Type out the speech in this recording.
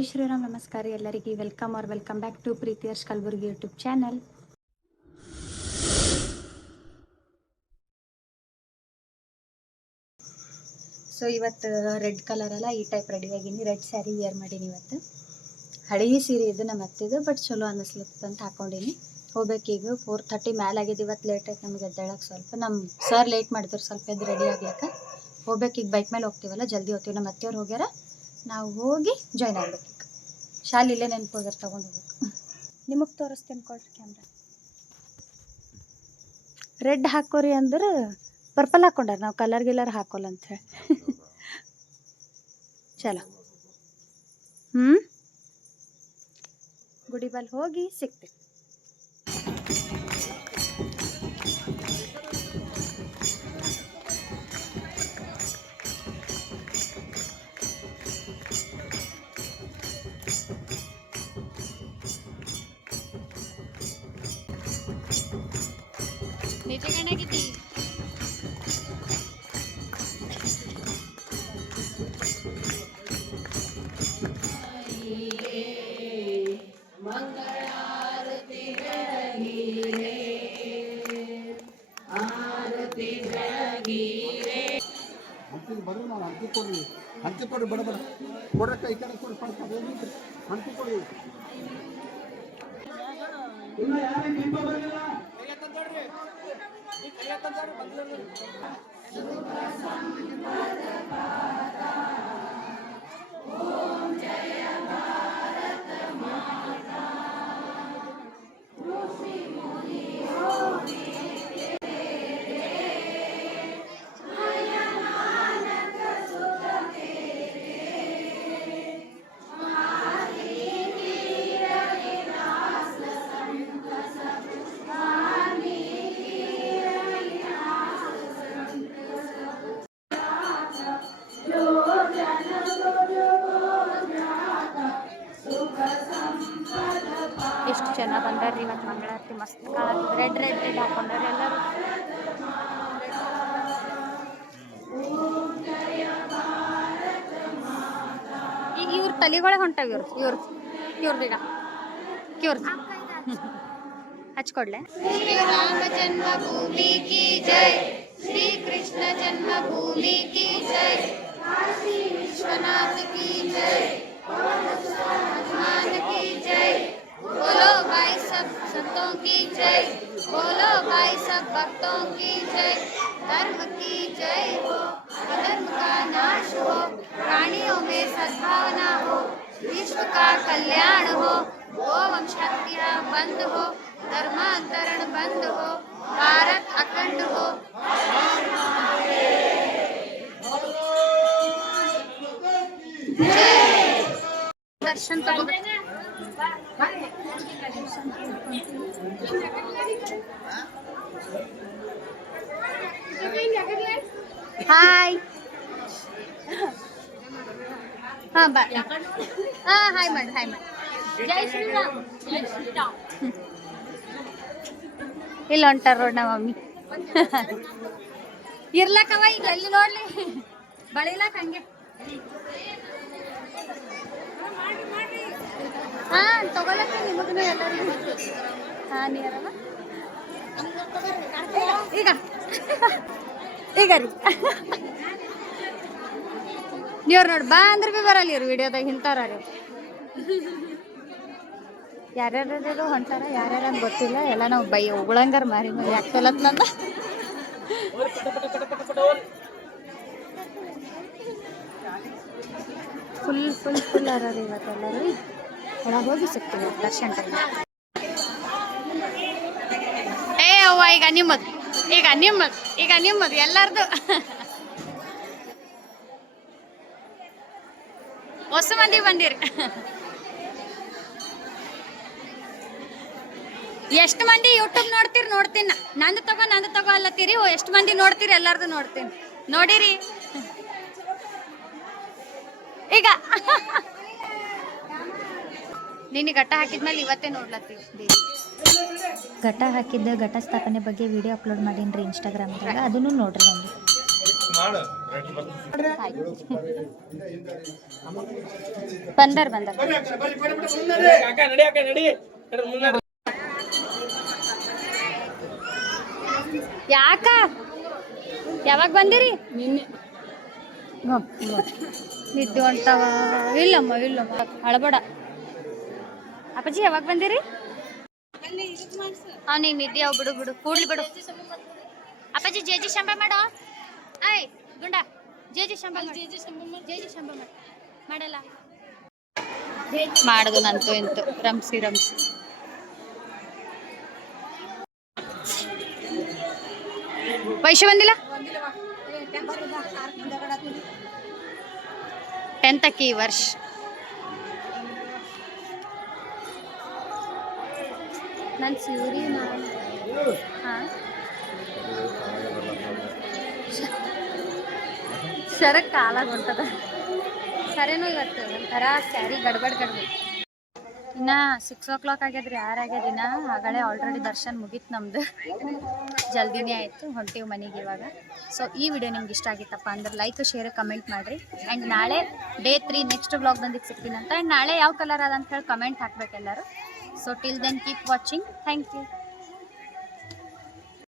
ಜೈ ಶ್ರೀರಾಮ್. ನಮಸ್ಕಾರ ಎಲ್ಲರಿಗೆ. Welcome back to ಪ್ರೀತಿಯರ್ಸ್ ಕಲಬುರ್ಗಿ ಯೂಟ್ಯೂಬ್ ಚಾನಲ್. ಸೊ ಇವತ್ತು ರೆಡ್ ಕಲರ್ ಅಲ್ಲ, ಈ ಟೈಪ್ ರೆಡಿ ಆಗೀನಿ. ರೆಡ್ ಸ್ಯಾರಿ ವೇರ್ ಮಾಡೀನಿ ಇವತ್ತು. ಹಳೇ ಸೀರೆ ಇದು ನಮ್ಮ ಅತ್ತಿದು, ಬಟ್ ಚಲೋ ಅನ್ನಿಸ್ಲತ್ತ ಅಂತ ಹಾಕೊಂಡೀನಿ. ಹೋಗ್ಬೇಕೀಗ 4:30 ಮೇಲೆ ಆಗಿದೆ. ಇವತ್ತು ಲೇಟ್ ಆಯ್ತು ನಮಗೆ ಎದ್ದೇಳಕ್ಕೆ. ಸ್ವಲ್ಪ ನಮ್ಮ ಸರ್ ಲೇಟ್ ಮಾಡಿದ್ರು ಸ್ವಲ್ಪ ಎದ್ದು ರೆಡಿ ಆಗ್ಲಿಕ್ಕೆ. ಹೋಗ್ಬೇಕೀಗ ಬೈಕ್ ಮೇಲೆ ಹೋಗ್ತೀವಲ್ಲ, ಜಲ್ದಿ ಹೋಗ್ತೀವಿ. ನಮ್ಮ ಅತ್ತೆಯವ್ರು ಹೋಗ್ಯಾರ, ನಾವು ಹೋಗಿ ಜಾಯ್ನ್ ಆಗ್ಬೇಕೀಗ. ಶಾಲೆ ಇಲ್ಲೇ ನೆನಪು ಹೋಗ್ಯಾರ, ತೊಗೊಂಡು ಹೋಗ್ಬೇಕು. ನಿಮಗೆ ತೋರಿಸ್ತೇನೆ, ಕೊಡ್ರಿ ಕ್ಯಾಮ್ರಾ. ರೆಡ್ ಹಾಕೋರಿ ಅಂದ್ರೆ ಪರ್ಪಲ್ ಹಾಕೊಂಡಾರ, ನಾವು ಕಲರ್ ಗಿಲ್ಲರ್ ಹಾಕೋಲ್ಲ ಅಂಥೇಳಿ. ಚಲೋ. ಗುಡಿ ಬಲ್ ಹೋಗಿ ಸಿಗ್ತೀವಿ. ಹಂಚಿ ಕೊಡ್ರಿ, ಬಡ ಬಡ ಕೊಡ್ರಕ್ಕ, ಈ ಕಡೆ ಕೊಡಿ, ಹಂಚಿ ಕೊಡಿ. ಇನ್ನು ಯಾರಿಗೆ ದೀಪ ಬರಲಿಲ್ಲ? ಎಷ್ಟು ಜನ ಬಂದಾರ್ರಿ ಇವತ್ತು ಮಂಗಳಾರತಿ. ಮಸ್ತ್ ಕಾಣತ್ತೆ. ರೆಡ್ ರೆಡ್ ರೆಡ್ ಹಾಕೊಂಡಾರ ಎಲ್ಲರೂ. ಈಗ ಇವ್ರ ತಲೆಗೊಳಗೆ ಹೊಂಟಾವ. ಇವ್ರದೀಗ ಹಚ್ಕೊಡ್ಲೆ. ಶ್ರೀರಾಮ ಜನ್ಮಭೂಮಿ ಕಿ ಜೈ, ಶ್ರೀ ಕೃಷ್ಣ ಜನ್ಮಭೂಮಿ ಕಿ ಜೈ, ಕಾಶಿ ವಿಶ್ವನಾಥ की जय, हनुमान की जय, बोलो भाई सब संतों की जय, बोलो भाई सब भक्तों की जय, धर्म की जय हो, अधर्म का नाश हो, प्राणियों में सद्भावना हो, विश्व का कल्याण हो, गोवंश हत्या बंद हो, धर्मांतरण बंद हो, भारत अखंड हो. दर्शन तगोಬೇಕು. ಹಾಯ್. ಬಾ. ಹಾಯ್ ಮಾಡಿ. ಜೈ ಶ್ರೀರಾಮ್. ಇಲ್ಲಿ ಹೊಂಟಾರ ರೋಡ್ ನಮ್ಮ ಮಮ್ಮಿ. ಇರ್ಲಕ್ಕವ ಈಗ ಎಲ್ಲಿ ನೋಡ್ಲಿ, ಬಳಿಲಕ್ಕ ಹಂಗೆ. ತಗೊಳಕ್ಕೆ ನಿಮಗೂ ಎಲ್ಲರಿಗೂ. ನೀರಲ್ಲ ಈಗ ರೀ ನೀವ್ರು ನೋಡಿ ಬಾ ಅಂದ್ರೆ ಭೀ ಬರಲ್ಲ ಇವ್ರು ವಿಡಿಯೋದಾಗ. ಇಂಥವ್ರ ಯಾರ್ಯಾರು ಹೊಂಟಾರ, ಯಾರ್ಯಾರ ಗೊತ್ತಿಲ್ಲ. ಎಲ್ಲ ನಾವು ಉಗುಳಂಗಾರ ಮಾರಿ ಆಗ್ತಲತ್ ನಂದ. ಫುಲ್ ಅರ ರೀ ಇವತ್ತೆಲ್ಲರೂ. ಒಳಗೆ ಹೋಗಿ ಸಿಗ್ತೀವಿ ದರ್ಶನ ಟೈಮ್. ಅವ್ವ ಈಗ ನಿಮ್ಮದು ಎಲ್ಲರದು. ಹೊಸ ಮಂದಿ ಬಂದಿರಿ. ಎಷ್ಟು ಮಂದಿ ಯೂಟ್ಯೂಬ್ ನೋಡ್ತೀನಿ. ನಂದು ತಗೋ ಅಲ್ಲತ್ತೀರಿ. ಎಷ್ಟು ಮಂದಿ ನೋಡ್ತೀರಿ? ಎಲ್ಲರದು ನೋಡ್ತೀನಿ. ನೋಡಿರಿ ಈಗ. ನೀನು ಘಟ್ಟ ಹಾಕಿದ್ಮೇಲೆ ಇವತ್ತೇ ನೋಡ್ಲತ್ತೀವಿ. ಘಟ್ಟ ಹಾಕಿದ್ದ ಘಟ ಸ್ಥಾಪನೆ ಬಗ್ಗೆ ವಿಡಿಯೋ ಅಪ್ಲೋಡ್ ಮಾಡೀನಿ ರೀ ಇನ್ಸ್ಟಾಗ್ರಾಮ್ದಾಗ, ಅದನ್ನು ನೋಡ್ರಿ. ನನಗೆ ಬಂದರ್ ಯಾಕ ಯಾವಾಗ ಬಂದಿರಿ? ನಿನ್ನೆ. ನಿದ್ದೆ ಹೊಂಟವ. ಇಲ್ಲಮ್ಮ ಅಳಬೇಡ. ಅಪ್ಪಾಜಿ ಯಾವಾಗ ಬಂದಿರಿ? ನೀನ್ ನಿದ್ದೆ ಬಿಡು ಕೂಡ್ಲಿ ಬಿಡು. ಅಪ್ಪಾಜಿ ಜೇಜಿ ಶಂಬ ಮಾಡೋ. ಆಯ್ ಗುಂಡ ಜೇಜಿ ಶಂಬ ಮಾಡಲ್ಲ ಮಾಡುದು ನಂತು ಇಂತು ರಂಸಿ ವೈಶ್ಯ ಬಂದಿಲ್ಲ. 10th ಅಕ್ಕಿ ಈ ವರ್ಷ. ನನ್ನ ಸೀರೆ ಶರಕ್ ಕಾಲಾಗ ಹೊಂಟದ. ಸರೇನು ಇವತ್ತು ಒಂಥರ ಸ್ಯಾರಿ ಗಡ್ಬಡ್ ಇನ್ನ 6 o'clock ಆಗ್ಯದ್ರಿ. 6 ಆಗ್ಯದ. ಇನ್ನ ಆಗಲೇ ಆಲ್ರೆಡಿ ದರ್ಶನ್ ಮುಗೀತು ನಮ್ದು. ಜಲ್ದಿನೇ ಆಯಿತು. ಹೊಂಟೀವಿ ಮನೆಗೆ ಇವಾಗ. ಸೊ ಈ ವಿಡಿಯೋ ನಿಮ್ಗೆ ಇಷ್ಟ ಆಗಿತ್ತಪ್ಪ ಅಂದ್ರೆ ಲೈಕ್ ಶೇರ್ ಕಮೆಂಟ್ ಮಾಡಿರಿ. ಆ್ಯಂಡ್ ನಾಳೆ ಡೇ 3 ನೆಕ್ಸ್ಟ್ ಬ್ಲಾಗ್ ಬಂದಿಗೆ ಸಿಗ್ತೀನಿ ಅಂತ. ಆ್ಯಂಡ್ ನಾಳೆ ಯಾವ ಕಲರ್ ಅದ ಅಂತ ಹೇಳಿ ಕಮೆಂಟ್ ಹಾಕ್ಬೇಕು ಎಲ್ಲರೂ. So till then keep watching. Thank you.